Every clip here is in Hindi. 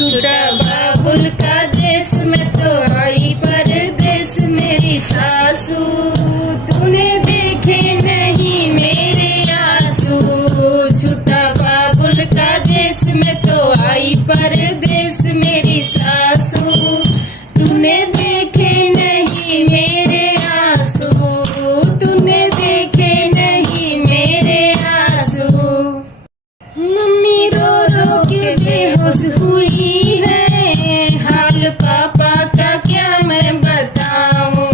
छूटा बाबुल का देश में तो आई परदेश मेरी सासू, तूने देखे नहीं मेरे आंसू। छूटा बाबुल का देश में तो आई परदेश मेरी सासू, तूने देखे नहीं मेरे आंसू, तूने देखे नहीं मेरे आंसू। मम्मी रो रो के बेहोश हुई है, हाल पापा का क्या मैं बताऊं।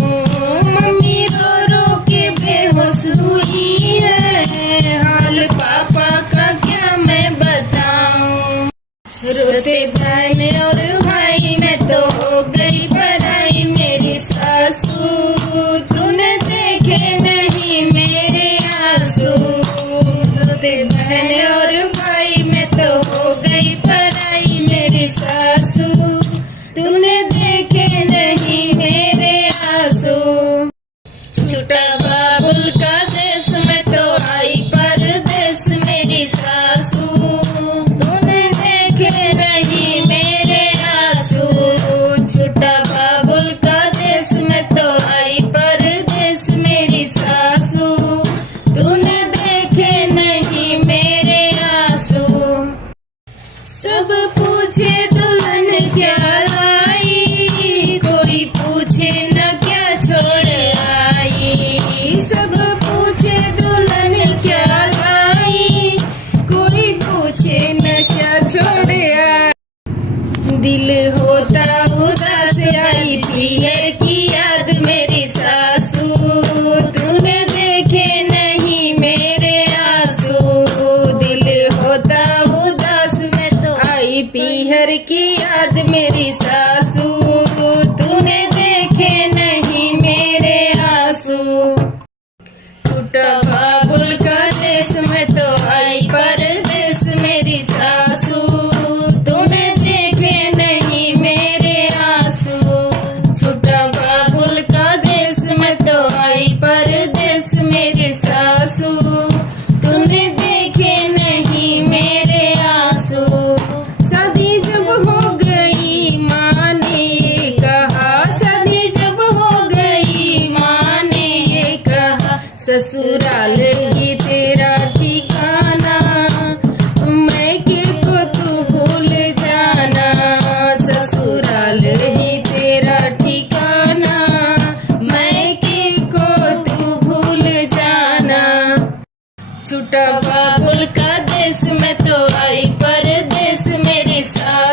मम्मी रो रो के बेहोश हुई है, हाल पापा का क्या मैं बताऊं। रोते बहन और भाई मैं तो हो गई पराई मेरी सासू, तूने देखे नहीं मेरे आंसू। रोते बहन और भाई मैं तो हो गई पराई मेरी सासू, तूने देखे नहीं मेरे आंसू। छूटा बाबुल का देश में तो आई परदेश मेरी सासू, तूने देखे नहीं मेरे आंसू। छूटा बाबुल का देश में तो आई परदेश मेरी सासू, तूने देखे नहीं मेरे आंसू। सब पूछे दुल्हन क्या लाई, कोई पूछे न क्या छोड़ आई। सब पूछे दुल्हन क्या लाई, कोई पूछे न क्या छोड़ आई। दिल होता उदास आई पियर की याद मेरी सासू, तूने देखे नहीं मेरे आंसू। दिल होता उदास में तो आई पीहर की याद मेरी सासू, तूने देखे नहीं मेरे आंसू। छूटा बाबुल का देश में तो आई परदेश मेरी सासू, तूने देखे नहीं मेरे आंसू। छूटा बाबुल का देश में तो आई परदेश मेरी सासू, तूने देखे नहीं मेरे आंसू। शादी जब हो गई माँ ने कहा, शादी जब हो गई माँ ने कहा, ससुराल ही तेरा ठिकाना, मैके को तू भूल जाना। ससुराल ही तेरा ठिकाना, मैके को तू भूल जाना। छूटा बाबुल का देश में तो आई परदेश मेरी सासू,